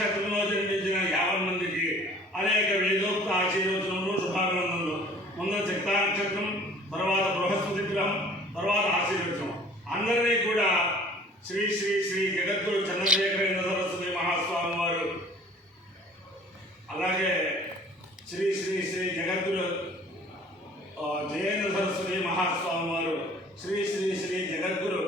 నక్షత్రంలో జన్మించిన 50 మందికి అనేక వేదోక్త ఆశీర్వచనములు శుభాభినందనలు. ముందు చిత్తా నక్షత్రం, తర్వాత బృహస్పతి గ్రహం, తర్వాత ఆశీర్వచనం. అందరినీ కూడా శ్రీ శ్రీ శ్రీ జగద్గురు చంద్రశేఖరేంద్ర సరస్వతి మహాస్వామి వారు, అలాగే శ్రీ శ్రీ శ్రీ జగద్గురు జయేంద్ర సరస్వతి మహాస్వామి వారు, శ్రీ శ్రీ శ్రీ జగద్గురు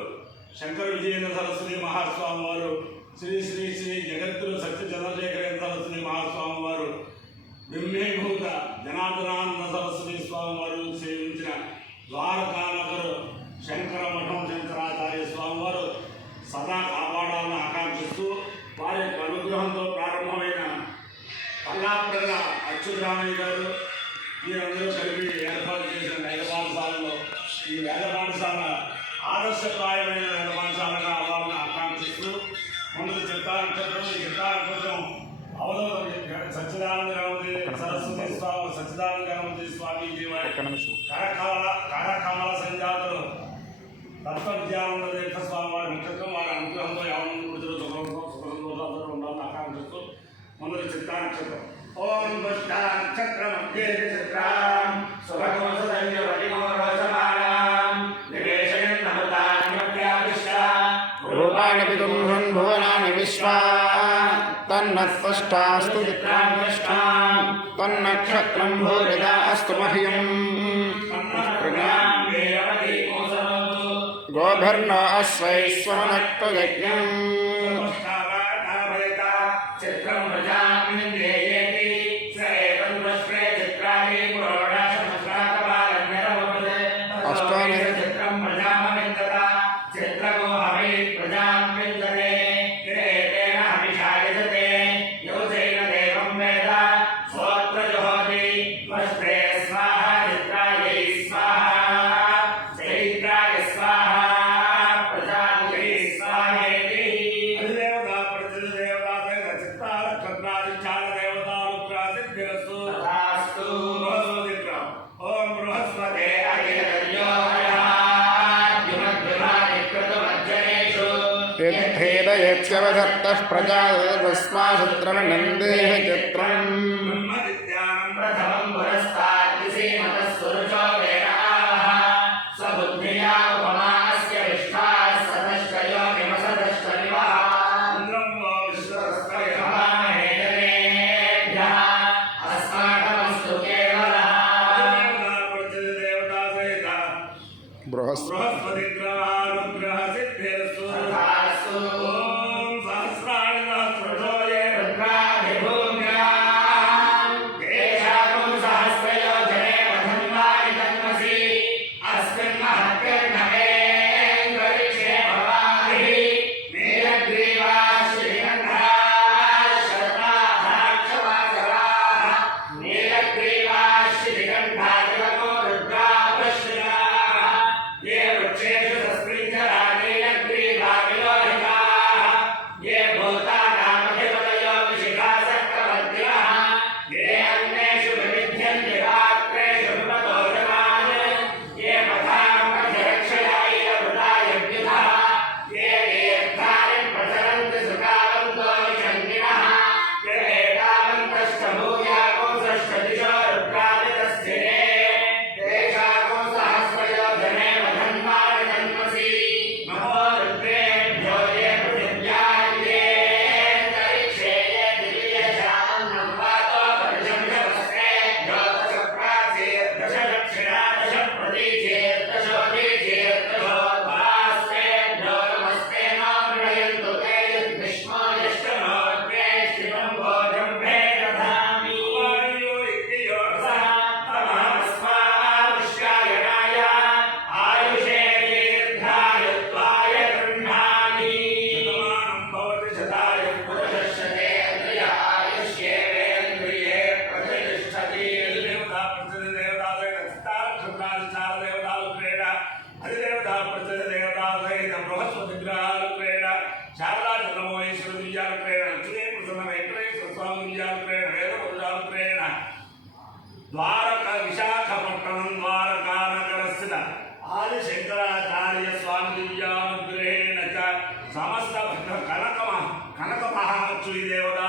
శంకర విజయేంద్ర సరస్వతి మహాస్వామి వారు, శ్రీ శ్రీ శ్రీ జగద్గురు సత్య చంద్రశేఖరేంద్ర సరస్వతి మహాస్వామి వారు, బ్రహ్మీభూత జనార్దనానంద సరస్వతి స్వామి వారు సేవించిన ద్వారకానగరు శంకర మఠం శంకరాచార్య స్వామి వారు సదా కాపాడాలని ఆకాంక్షిస్తూ వారి యొక్క అనుగ్రహంతో ప్రారంభమైన పల్లాప్రగ అచ్యుతరామయ్య గారు వీరందరూ కలిపి ఏర్పాటు చేసిన వేద పాఠశాలలో ఈ వేద పాఠశాల ఆదర్శప్రాయమైన వేద పాఠశాలగా అవ్వాలని ఆకాంక్షిస్తూ ముందు చిత్తా నక్షత్రం, ఈ చిత్తా నక్షత్రం అవధూత సచ్చిదానంద గణపతి సరస్వతి స్వామి సచ్చిదానంద గణపతి స్వామీజీ వారి కరకమల సంజాతులు తత్వ విద్యానంద తీర్థ స్వామి వారి నక్షత్రం వారి అనుగ్రహంతో యావన పురుషులు సుఖంతో ఉండాలని ఆకాంక్షిస్తూ ముందు చిత్తా నక్షత్రం. ఓం దుష్టా నక్షత్ర మధ్యే చిత్రాం సుభగోసంయోగోరసమానాం నివేశయన్ నమతాన్యవ్యావిష్ట రూపాణి విదుంహన్ భువనాని విశ్వా తన్నస్పష్టాస్తు విక్రాంతిష్టాం తన్నక్షత్రం భూరిదా అస్తు మహ్యం గోధర్ణ అశ్వైశ్వమనక్తు యజ్ఞం చిత్రం ప్రజామింద్రేయేతి సరేతం వస్త్రే చిత్రాని పురోడాశమస్రాకపాలన్యరవపదే అష్టాని చిత్రం ప్రజామవిందత చిత్రగో హవై ప్రజామిందతే ఏతేన హవిషాయజతే యోజైన దేవం వేద స్తోత్ర జుహోతి వస్త్రే స్వాహ చిత్రాయై స్వాహ చైత్రాయ స్వాహ ప్రజాయై స్వాహేతి అధిదేవతా ప్రతిదేవతా చిత్తాల క్షత్రాధిష్టాన దేవతాలుగ్రాసిద్ధిరస్తు తథాస్తు. ఓం బృహస్పతే యద్భేదయత్యవధత్తః ప్రజాదేవస్మాశుత్రమనందేహ చిత్రం ప్రథమం పురస్తాద్విసీమతః సురుచో వేదాః సబుద్ధ్యా ఉపమాస్య విష్టాః సదశ్చయో విమసదశ్చ వివః ఇంద్రం వో విశ్వస్తయః అస్మాకమస్తు కేవలః దేవతా సహిత బృహస్పతి గ్రహానుగ్రహ సిద్ధిరస్తు తథాస్తు. ఓం సహస్రాణి సహస్రజోయే రుద్రాభిభూమ్యాం కేశాకం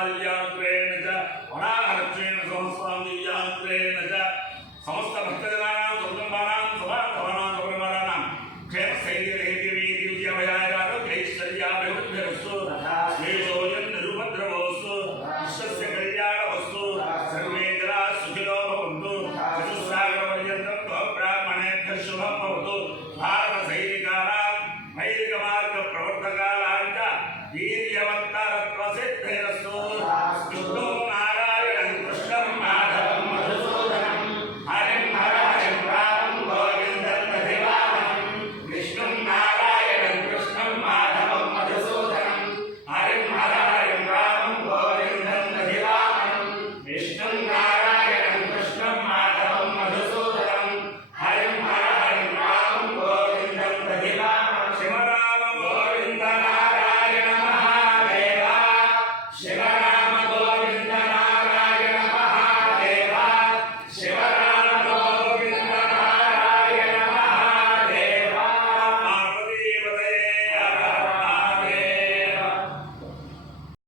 కళ్యాణ